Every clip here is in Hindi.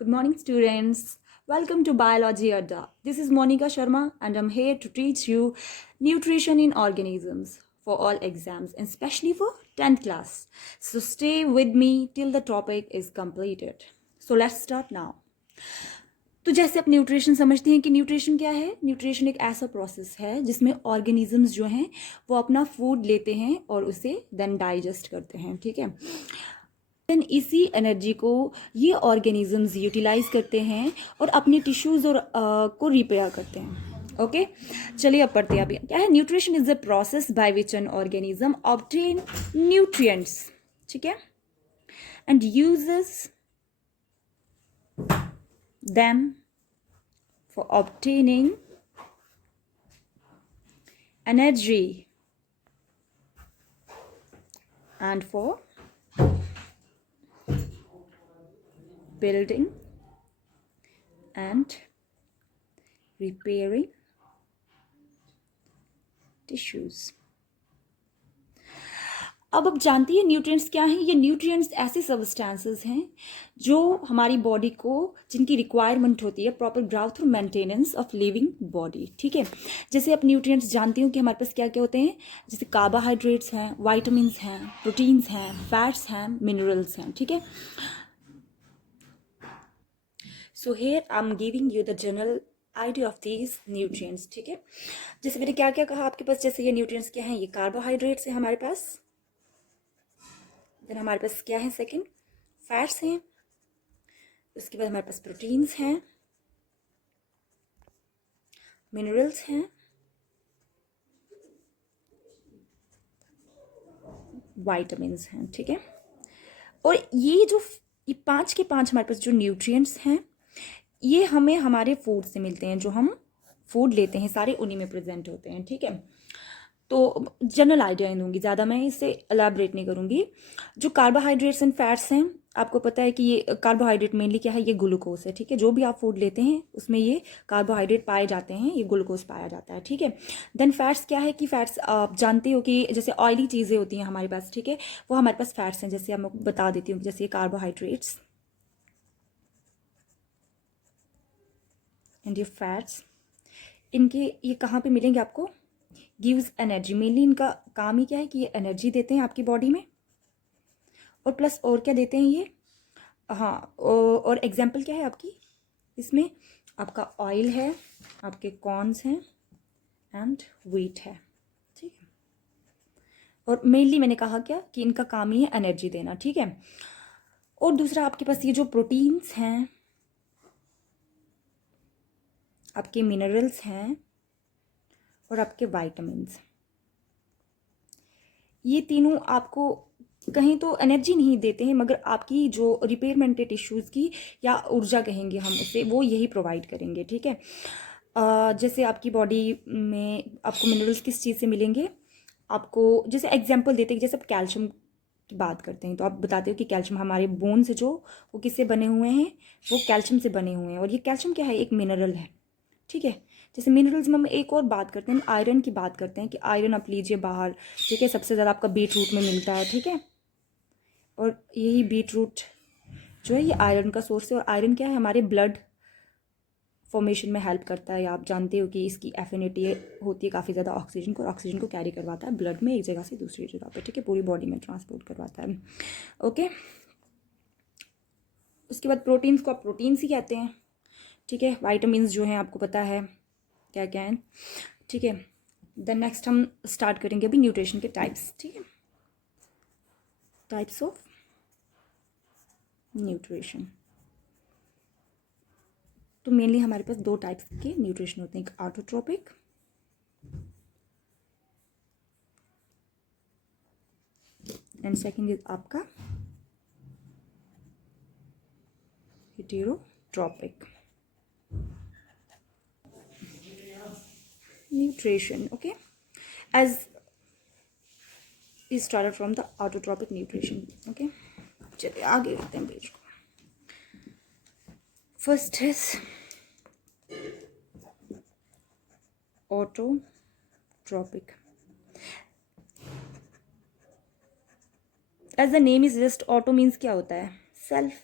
Good morning, students. Welcome to Biology Adda. This is Monica Sharma, and I'm here to teach you nutrition in organisms for all exams, and especially for 10th class. So stay with me till the topic is completed. So let's start now. तो जैसे आप न्यूट्रिशन समझते हैं कि न्यूट्रिशन क्या है। न्यूट्रिशन एक ऐसा प्रोसेस है जिसमें ऑर्गेनिजम्स जो हैं वो अपना फूड लेते हैं और उसे देन डाइजेस्ट करते हैं, ठीक है। देन इसी एनर्जी को ये ऑर्गेनिजम्स यूटिलाइज करते हैं और अपने टिश्यूज और को रिपेयर करते हैं। ओके, चलिए अब पढ़ते हैं। अभी क्या है, nutrition is the process by which an organism obtain nutrients, ठीक है, and uses them for obtaining energy and for building and repairing tissues. अब आप जानती है न्यूट्रिएंट्स क्या हैं। ये न्यूट्रिएंट्स ऐसे सब्सटेंसेस हैं जो हमारी बॉडी को, जिनकी रिक्वायरमेंट होती है प्रॉपर ग्रोथ और मेंटेनेंस ऑफ लिविंग बॉडी, ठीक है। जैसे आप न्यूट्रिएंट्स जानती हो कि हमारे पास क्या क्या होते हैं, जैसे कार्बोहाइड्रेट्स हैं, वाइटामिन्स हैं, प्रोटीन्स हैं, फैट्स हैं, मिनरल्स हैं, ठीक है। So here I am giving you the general idea of these nutrients, ठीक है। जैसे मैंने क्या क्या कहा आपके पास, जैसे ये न्यूट्रिएंट्स क्या हैं, ये कार्बोहाइड्रेट्स है हमारे पास, देन हमारे पास क्या है, सेकंड फैट्स हैं, उसके बाद हमारे पास प्रोटीन्स हैं, मिनरल्स हैं, वाइटामिन्स हैं, ठीक है। और ये पांच के पांच हमारे पास जो न्यूट्रिएंट्स हैं ये हमें हमारे फूड से मिलते हैं, जो हम फूड लेते हैं सारे उन्हीं में प्रेजेंट होते हैं, ठीक है। तो जनरल आइडिया दूंगी, ज़्यादा मैं इसे एलैबोरेट नहीं करूंगी। जो कार्बोहाइड्रेट्स एंड फैट्स हैं, आपको पता है कि ये कार्बोहाइड्रेट मेनली क्या है, ये ग्लूकोज है, ठीक है। जो भी आप फूड लेते हैं उसमें ये कार्बोहाइड्रेट पाए जाते हैं, ये ग्लूकोज पाया जाता है, ठीक है। देन फैट्स क्या है कि फैट्स आप जानते हो कि जैसे ऑयली चीज़ें होती हैं हमारे पास, ठीक है, वो हमारे पास फैट्स हैं। जैसे मैं बता देती हूँ, जैसे ये कार्बोहाइड्रेट्स एंड ये फैट्स, इनके ये कहाँ पे मिलेंगे आपको, गिव्स एनर्जी। मेनली इनका काम ही क्या है कि ये एनर्जी देते हैं आपकी बॉडी में, और प्लस और क्या देते हैं ये, हाँ, और एग्जाम्पल क्या है आपकी इसमें, आपका ऑयल है, आपके कॉर्न्स हैं एंड व्हीट है, ठीक है। और मेनली मैंने कहा क्या कि इनका काम ही है एनर्जी देना, ठीक है। और दूसरा आपके पास ये जो प्रोटीन्स हैं, आपके मिनरल्स हैं और आपके वाइटामिन्स, ये तीनों आपको कहीं तो एनर्जी नहीं देते हैं, मगर आपकी जो रिपेयरमेंट है टिश्यूज़ की, या ऊर्जा कहेंगे हम उसे, वो यही प्रोवाइड करेंगे, ठीक है। जैसे आपकी बॉडी में आपको मिनरल्स किस चीज़ से मिलेंगे, आपको जैसे एग्जांपल देते हैं, जैसे आप कैल्शियम की बात करते हैं तो आप बताते हो कि कैल्शियम हमारे बोन से जो, वो किससे बने हुए हैं, वो कैल्शियम से बने हुए हैं। और ये कैल्शियम क्या है, एक मिनरल है, ठीक है। जैसे मिनरल्स में हम एक और बात करते हैं, आयरन की बात करते हैं कि आयरन आप लीजिए बाहर, ठीक है, सबसे ज़्यादा आपका बीट रूट में मिलता है, ठीक है। और यही बीट रूट जो है ये आयरन का सोर्स है। और आयरन क्या है, हमारे ब्लड फॉर्मेशन में हेल्प करता है। आप जानते हो कि इसकी एफिनिटी होती है काफ़ी ज़्यादा ऑक्सीजन को, और ऑक्सीजन को कैरी करवाता है ब्लड में एक जगह से दूसरी जगह पे, ठीक है, पूरी बॉडी में ट्रांसपोर्ट करवाता है, ओके। उसके बाद प्रोटीन्स को आप प्रोटीन्स ही कहते हैं, ठीक है। वाइटामिन्स जो हैं आपको पता है क्या क्या हैं, ठीक है। देन नेक्स्ट हम स्टार्ट करेंगे अभी न्यूट्रिशन के टाइप्स, ठीक है, टाइप्स ऑफ न्यूट्रिशन। तो मेनली हमारे पास दो टाइप्स के न्यूट्रिशन होते हैं, एक ऑटोट्रोपिक एंड सेकंड इज आपका हेटेरोट्रोपिक nutrition, okay, as is started from the autotropic nutrition, okay। चलिए आगे करते हैं पेज को। First is autotropic, as the name is just, auto means क्या होता है, self,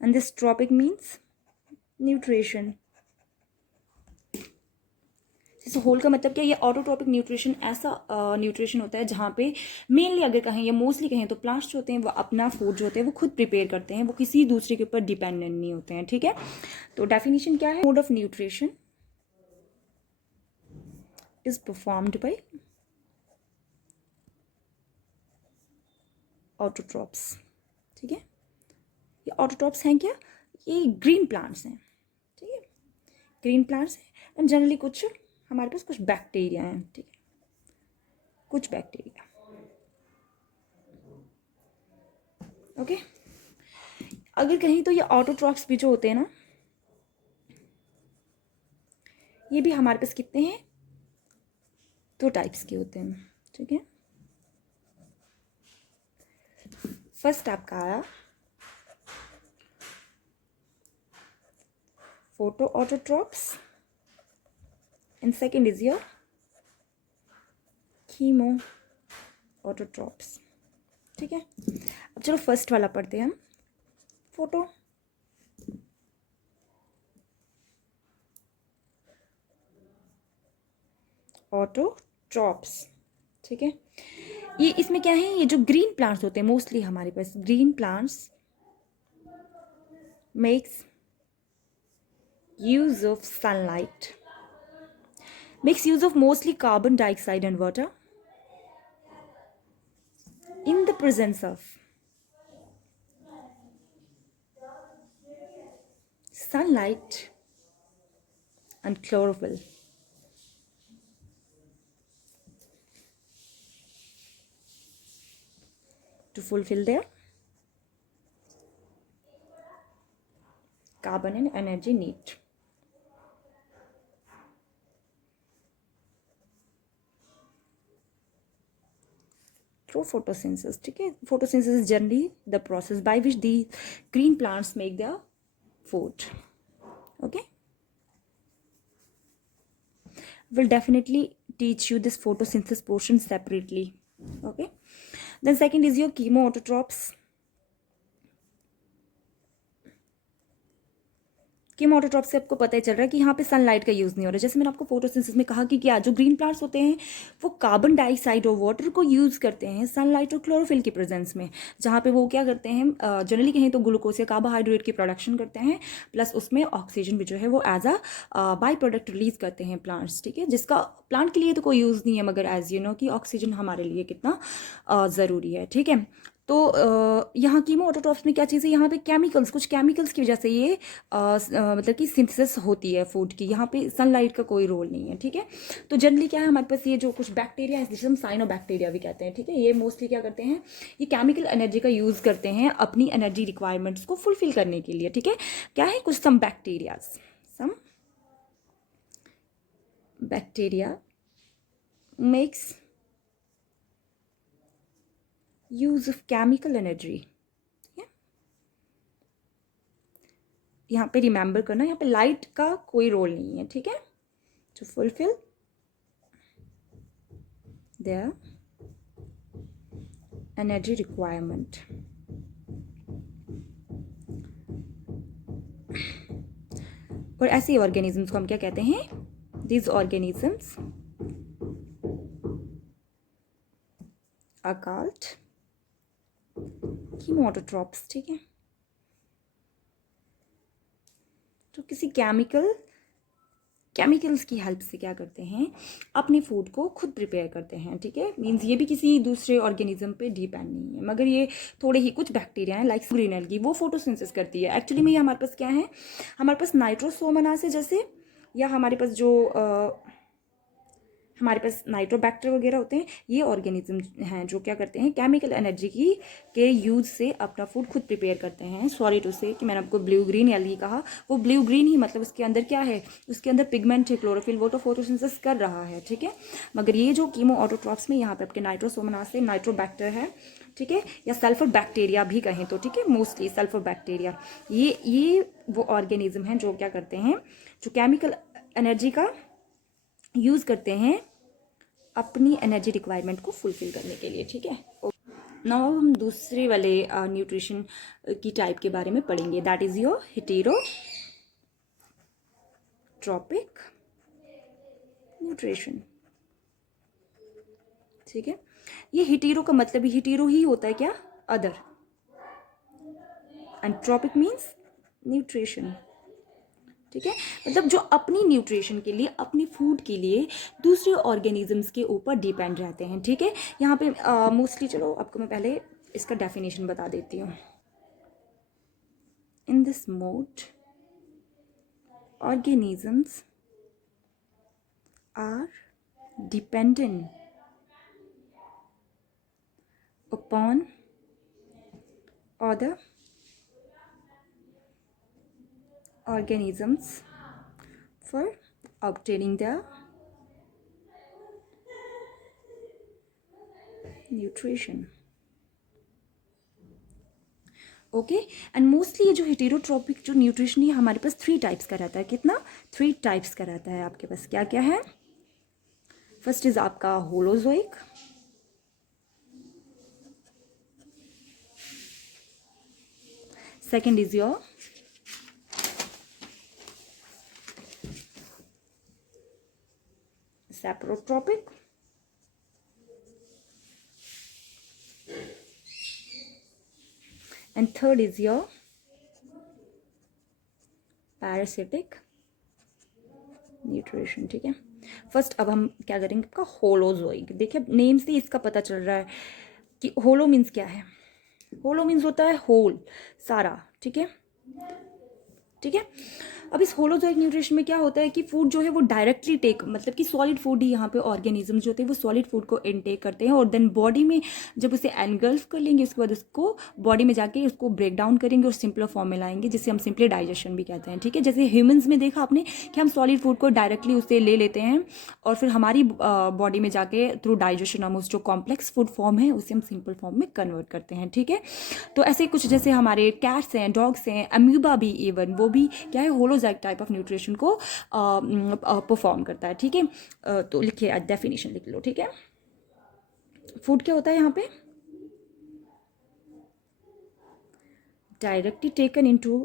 and this tropic means nutrition. जैसे होल का मतलब क्या, ये ऑटोट्रॉपिक न्यूट्रिशन ऐसा न्यूट्रिशन होता है जहाँ पे मेनली अगर कहें या मोस्टली कहें तो प्लांट्स जो होते हैं वो अपना फूड जो होते हैं वो खुद प्रिपेयर करते हैं, वो किसी दूसरे के ऊपर डिपेंडेंट नहीं होते हैं, ठीक है। तो डेफिनेशन क्या है, mode of nutrition is performed by autotrophs, ठीक है। ये ऑटोट्रॉप्स हैं क्या, ये ग्रीन प्लांट्स हैं, ठीक है, ग्रीन प्लांट्स हैं एंड जनरली कुछ हमारे पास कुछ बैक्टीरिया हैं, ठीक है, कुछ बैक्टीरिया, ओके। अगर कहीं तो ये ऑटोट्रॉप्स भी जो होते हैं ना, ये भी हमारे पास कितने हैं, 2 टाइप्स के होते हैं, ठीक है। फर्स्ट आपका आया photo autotrophs and second is your chemo autotrophs, ठीक है। अब चलो फर्स्ट वाला पढ़ते हैं हम, फोटो ऑटोट्रॉप्स, ठीक है। ये इसमें क्या है, ये जो ग्रीन प्लांट्स होते हैं मोस्टली हमारे पास green plants makes use of sunlight, makes use of mostly carbon dioxide and water in the presence of sunlight and chlorophyll to fulfill their carbon and energy need. Through photosynthesis, ठीक है। photosynthesis is generally the process by which the green plants make their food, okay. Will definitely teach you this photosynthesis portion separately, okay. Then second is your chemoautotrophs. कीमोटोट्रॉप से आपको पता ही चल रहा है कि यहाँ पे सनलाइट का यूज़ नहीं हो रहा है। जैसे मैंने आपको फोटोसिंथेसिस में कहा कि क्या जो ग्रीन प्लांट्स होते हैं वो कार्बन डाइऑक्साइड और वाटर को यूज़ करते हैं सनलाइट और क्लोरोफिल की प्रेजेंस में, जहाँ पे वो क्या करते हैं, जनरली कहें तो ग्लूकोज या कार्बोहाइड्रेट की प्रोडक्शन करते हैं, प्लस उसमें ऑक्सीजन भी जो है वो as a by product release करते हैं प्लांट्स, ठीक है, जिसका प्लांट के लिए तो कोई यूज़ नहीं है, मगर एज यू नो कि ऑक्सीजन हमारे लिए कितना ज़रूरी है, ठीक है। तो यहाँ कीमोऑटोट्रॉप्स में क्या चीज़ है, यहाँ पे केमिकल्स, कुछ केमिकल्स की वजह से ये मतलब कि सिंथेसिस होती है फूड की, यहाँ पे सनलाइट का कोई रोल नहीं है, ठीक है। तो जनरली क्या है हमारे पास ये जो कुछ बैक्टीरिया है जिसे हम साइनोबैक्टीरिया भी कहते हैं, ठीक है, ये मोस्टली क्या करते हैं, ये केमिकल एनर्जी का यूज़ करते हैं अपनी एनर्जी रिक्वायरमेंट्स को फुलफिल करने के लिए, ठीक है। क्या है, कुछ some bacteria makes use of chemical energy, यहाँ पे रिमेंबर करना, यहाँ पे लाइट का कोई रोल नहीं है, ठीक है, to fulfil their energy requirement. और ऐसे ऑर्गेनिजम्स को हम क्या कहते हैं, these organisms are called chemoautotrophs, ठीक है। तो किसी केमिकल्स की हेल्प से क्या करते हैं, अपने फूड को खुद प्रिपेयर करते हैं, ठीक है। मीन्स ये भी किसी दूसरे ऑर्गेनिज्म पे डिपेंड नहीं है, मगर ये थोड़े ही कुछ बैक्टीरिया हैं लाइक ग्रीन एल्गी, वो फोटोसिंथेसिस करती है। एक्चुअली में ये हमारे पास क्या है, हमारे पास नाइट्रोसोमोनास है जैसे, या हमारे पास जो हमारे पास नाइट्रोबैक्टर वगैरह होते हैं, ये ऑर्गेनिज्म हैं जो क्या करते हैं, केमिकल एनर्जी के यूज से अपना फूड खुद प्रिपेयर करते हैं। सॉरी टू से कि मैंने आपको ब्लू ग्रीन एल्गी कहा, वो ब्लू ग्रीन ही मतलब उसके अंदर क्या है, उसके अंदर पिगमेंट है, क्लोरोफिल, वो तो फोटोसिंथेसिस कर रहा है, ठीक है। मगर ये जो कीमोऑटोट्रॉप्स में यहाँ पे आपके नाइट्रोसोमोनास है, नाइट्रोबैक्टर है, ठीक है, या सल्फर बैक्टीरिया भी कहें तो, ठीक है, मोस्टली सल्फर बैक्टीरिया, ये वो ऑर्गेनिज्म हैं जो क्या करते हैं, जो केमिकल एनर्जी का यूज़ करते हैं अपनी एनर्जी रिक्वायरमेंट को फुलफिल करने के लिए, ठीक है। नाउ हम दूसरे वाले न्यूट्रिशन की टाइप के बारे में पढ़ेंगे, that is your heterotrophic nutrition. ठीक है, ये हेटेरो का मतलब हेटेरो ही होता है क्या, other, and tropic means nutrition. ठीक है, मतलब जो अपनी न्यूट्रिशन के लिए, अपनी फूड के लिए दूसरे ऑर्गेनिजम्स के ऊपर डिपेंड रहते हैं। ठीक है, यहाँ पे मोस्टली चलो आपको मैं पहले इसका डेफिनेशन बता देती हूँ। In this mode organisms are dependent upon other organisms for obtaining their nutrition. Okay, and mostly ये जो हेटेरोट्रॉपिक जो न्यूट्रिशन है हमारे पास 3 टाइप्स का रहता है। कितना, 3 टाइप्स का रहता है आपके पास। क्या क्या है, फर्स्ट इज आपका holozoic, second is your saprotrophic, and third is your parasitic nutrition. ठीक है, फर्स्ट अब हम क्या करेंगे, आपका होलोजोइक। देखिए नेम से इसका पता चल रहा है कि होलो मीन्स क्या है। होलो मीन्स होता है होल, सारा। ठीक है, ठीक है। अब इस होलोजोइक न्यूट्रिशन में क्या होता है कि फूड जो है वो डायरेक्टली टेक, मतलब कि सॉलिड फूड ही यहाँ पे ऑर्गेनिज्म जो होते हैं वो सॉलिड फूड को इनटेक करते हैं, और देन बॉडी में जब उसे एनगल्फ कर लेंगे उसके बाद उसको बॉडी में जाके उसको ब्रेक डाउन करेंगे और सिंपलर फॉर्म में लाएंगे, जिसे हम सिंपली डाइजेशन भी कहते हैं। ठीक है, जैसे ह्यूमंस में देखा आपने कि हम सॉलिड फूड को डायरेक्टली उसे ले लेते हैं और फिर हमारी बॉडी में जाके थ्रू डाइजेशन हम उस जो कॉम्प्लेक्स फूड फॉर्म है उसे हम सिंपल फॉर्म में कन्वर्ट करते हैं। ठीक है, तो ऐसे कुछ जैसे हमारे कैट्स हैं, डॉग्स हैं, अमीबा भी, इवन वो भी क्या है, होलोजोइक टाइप ऑफ न्यूट्रिशन को परफॉर्म करता है। ठीक है, तो लिखिए, डेफिनेशन लिख लो। ठीक है, फूड क्या होता है यहाँ पे, डायरेक्टली टेकन इनटू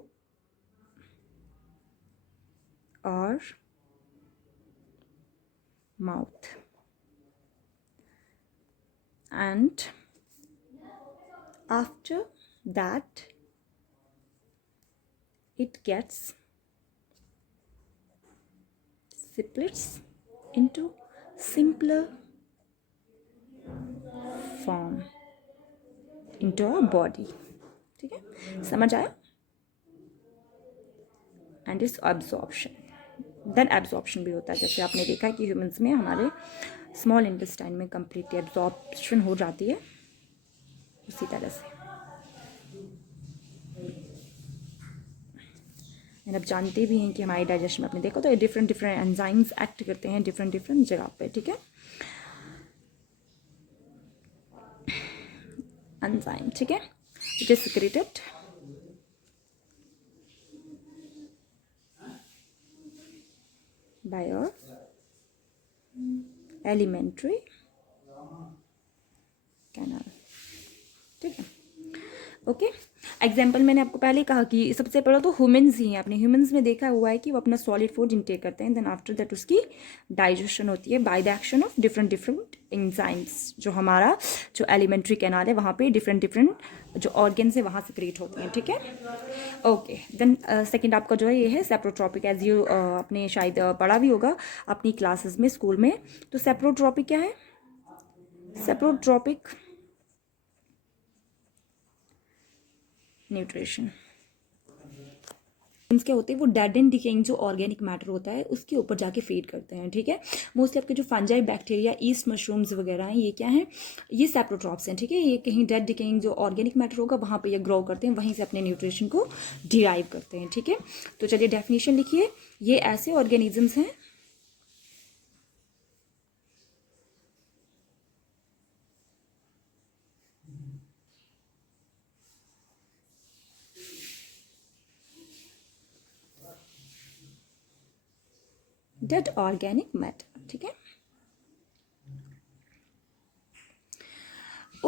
और mouth and after that it gets splits into simpler form into our body. ठीक है, समझ आया, and its absorption, then absorption भी होता है, जैसे आपने देखा है कि ह्यूमंस में हमारे स्मॉल इंटेस्टाइन में कंप्लीटली एब्जॉर्प्शन हो जाती है, उसी तरह से। एंड अब जानते भी हैं कि हमारे डाइजेशन में आपने देखा तो डिफरेंट डिफरेंट एंजाइम्स एक्ट करते हैं डिफरेंट डिफरेंट जगह पे। ठीक है, एंजाइम, ठीक है, it is secreted by your alimentary canal. ठीक है, ओके। एग्जाम्पल मैंने आपको पहले कहा कि सबसे पहले तो ह्यूमंस ही हैं, आपने ह्यूमंस में देखा हुआ है कि वो अपना सॉलिड फूड इंटेक करते हैं, देन आफ्टर दैट उसकी डाइजेशन होती है by the action of different different enzymes. जो हमारा जो एलिमेंट्री कैनाल है वहाँ पे डिफरेंट डिफरेंट जो ऑर्गन्स है वहाँ सिक्रेट होते हैं। ठीक है, ओके। देन सेकेंड आपका जो है ये है सेप्रोट्रॉपिक, एज यू आपने शायद पढ़ा भी होगा अपनी क्लासेस में, स्कूल में। तो सेप्रोट्रॉपिक क्या है, सेप्रोट्रॉपिक न्यूट्रिशन क्या होते हैं, वो डेड एंड डिकेइंग जो ऑर्गेनिक मैटर होता है उसके ऊपर जाके फीड करते हैं। ठीक है, मोस्टली आपके जो फंजाई बैक्टीरिया, ईस्ट मशरूम्स वगैरह हैं, ये क्या हैं, ये सेप्रोट्रॉप्स हैं। ठीक है, ये कहीं डेड डिकेइंग जो ऑर्गेनिक मैटर होगा वहाँ पे ये ग्रो करते हैं, वहीं से अपने न्यूट्रिशन को डिराइव करते हैं। ठीक है, तो चलिए डेफिनेशन लिखिए, ये ऐसे ऑर्गेनिजम्स हैं डेड ऑर्गेनिक मैटर। ठीक है,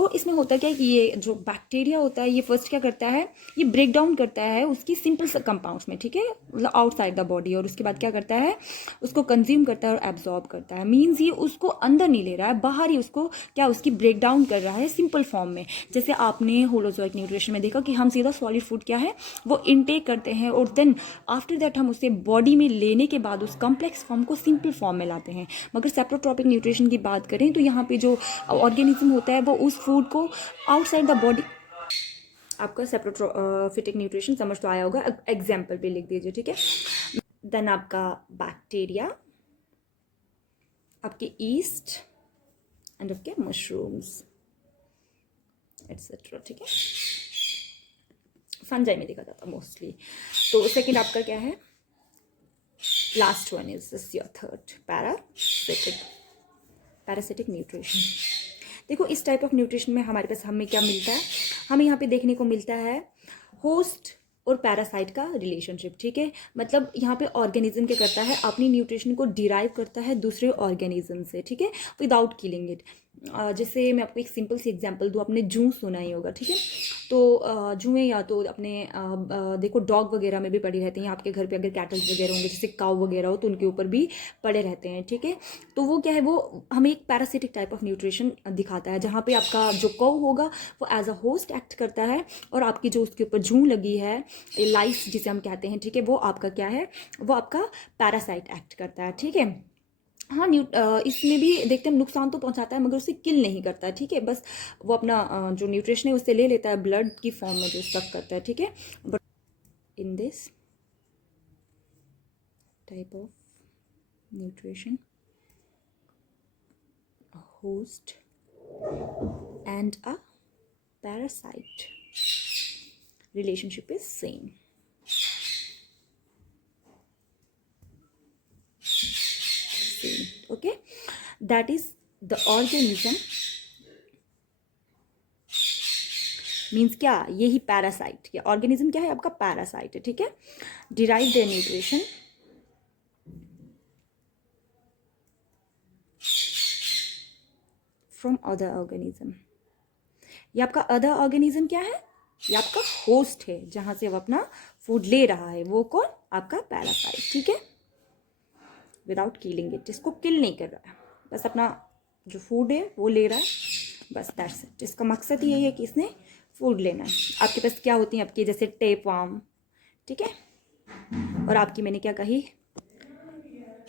देखो इसमें होता क्या है कि ये जो बैक्टीरिया होता है ये फर्स्ट क्या करता है, ये ब्रेक डाउन करता है उसकी सिंपल कंपाउंड्स में, ठीक है, मतलब आउटसाइड द बॉडी, और उसके बाद क्या करता है, उसको कंज्यूम करता है और एब्जॉर्ब करता है। मीन्स ये उसको अंदर नहीं ले रहा है, बाहर ही उसको क्या, उसकी ब्रेक डाउन कर रहा है सिंपल फॉर्म में। जैसे आपने होलोजोइक न्यूट्रिशन में देखा कि हम सीधा सॉलिड फूड क्या है वो इनटेक करते हैं, और देन आफ्टर दैट हम उसे बॉडी में लेने के बाद उस कॉम्प्लेक्स फॉर्म को सिंपल फॉर्म में लाते हैं। मगर सेप्रोट्रॉपिक न्यूट्रिशन की बात करें तो यहाँ पे जो ऑर्गेनिज्म होता है वो उस फूड को आउटसाइड द बॉडी, आपका सेप्रोफिटिक न्यूट्रिशन समझ तो आया होगा, एग्जाम्पल पे लिख दीजिए, ठीक है। देन आपका बैक्टीरिया, आपके ईस्ट एंड आपके मशरूम्स एटसेट्रा, ठीक है। फंजाई में देखा जाता है मोस्टली। तो सेकंड आपका क्या है, last one is this your third, parasitic nutrition. देखो इस टाइप ऑफ न्यूट्रिशन में हमारे पास हमें क्या मिलता है, हमें यहाँ पे देखने को मिलता है होस्ट और पैरासाइट का रिलेशनशिप, ठीक है। मतलब यहाँ पे ऑर्गेनिज्म क्या करता है, अपनी न्यूट्रिशन को डिराइव करता है दूसरे ऑर्गेनिज्म से, ठीक है, विदाउट किलिंग इट। जैसे मैं आपको एक सिंपल सी एग्जांपल दूँ, आपने जूं सुना ही होगा, ठीक है। तो जुएँ या तो अपने देखो डॉग वगैरह में भी पड़ी रहती हैं, आपके घर पे अगर कैटल्स वगैरह होंगे जैसे काऊ वगैरह हो तो उनके ऊपर भी पड़े रहते हैं, ठीक है। तो वो क्या है, वो हमें एक पैरासिटिक टाइप ऑफ न्यूट्रिशन दिखाता है, जहाँ पे आपका जो काऊ होगा वो एज अ होस्ट एक्ट करता है, और आपकी जो उसके ऊपर जूं लगी है, लाइस जिसे हम कहते हैं, ठीक है, वो आपका क्या है, वो आपका पैरासाइट एक्ट करता है, ठीक है। हाँ इसमें भी देखते हैं नुकसान तो पहुंचाता है मगर उसे किल नहीं करता है, ठीक है। बस वो अपना जो न्यूट्रिशन है उससे ले लेता है, ब्लड की फॉर्म में जो सक करता है, ठीक है। But in this type of nutrition host and a parasite relationship is same. Okay, that is the organism means क्या, यही पैरासाइट, या ऑर्गेनिज्म क्या है, आपका पैरासाइट है, ठीक है। Derive their nutrition from other organism. ये आपका अदर ऑर्गेनिज्म क्या है, ये आपका होस्ट है जहां से वो अपना फूड ले रहा है, वो कौन, आपका पैरासाइट, ठीक है, विदाउट किलिंग इट, जिसको किल नहीं कर रहा है, बस अपना जो फूड है वो ले रहा है, बस दैट्स इट। इसका मकसद यही है कि इसने फूड लेना है। आपके पास क्या होती हैं, आपकी जैसे टेपवार्म, ठीक है, और आपकी मैंने क्या कही,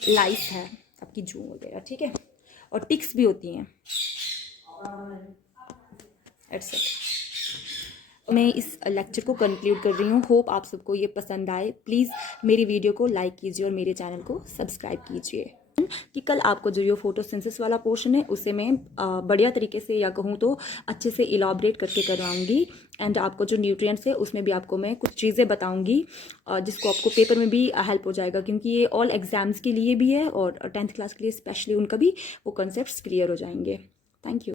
लाइस है, आपकी जू वगैरह, ठीक है, और टिक्स भी होती हैं, एटसेट्रा। मैं इस लेक्चर को कंक्लूड कर रही हूँ। होप आप सबको ये पसंद आए। प्लीज़ मेरी वीडियो को लाइक कीजिए और मेरे चैनल को सब्सक्राइब कीजिए कि कल आपको जो फोटोसिंथेसिस वाला पोर्शन है उसे मैं बढ़िया तरीके से, या कहूँ तो अच्छे से इलाबरेट करके करवाऊँगी। एंड आपको जो न्यूट्रिएंट्स है उसमें भी आपको मैं कुछ चीज़ें बताऊँगी जिसको आपको पेपर में भी हेल्प हो जाएगा, क्योंकि ये ऑल एग्जाम्स के लिए भी है और 10th क्लास के लिए स्पेशली उनका भी वो कॉन्सेप्ट्स क्लियर हो जाएंगे। Thank you.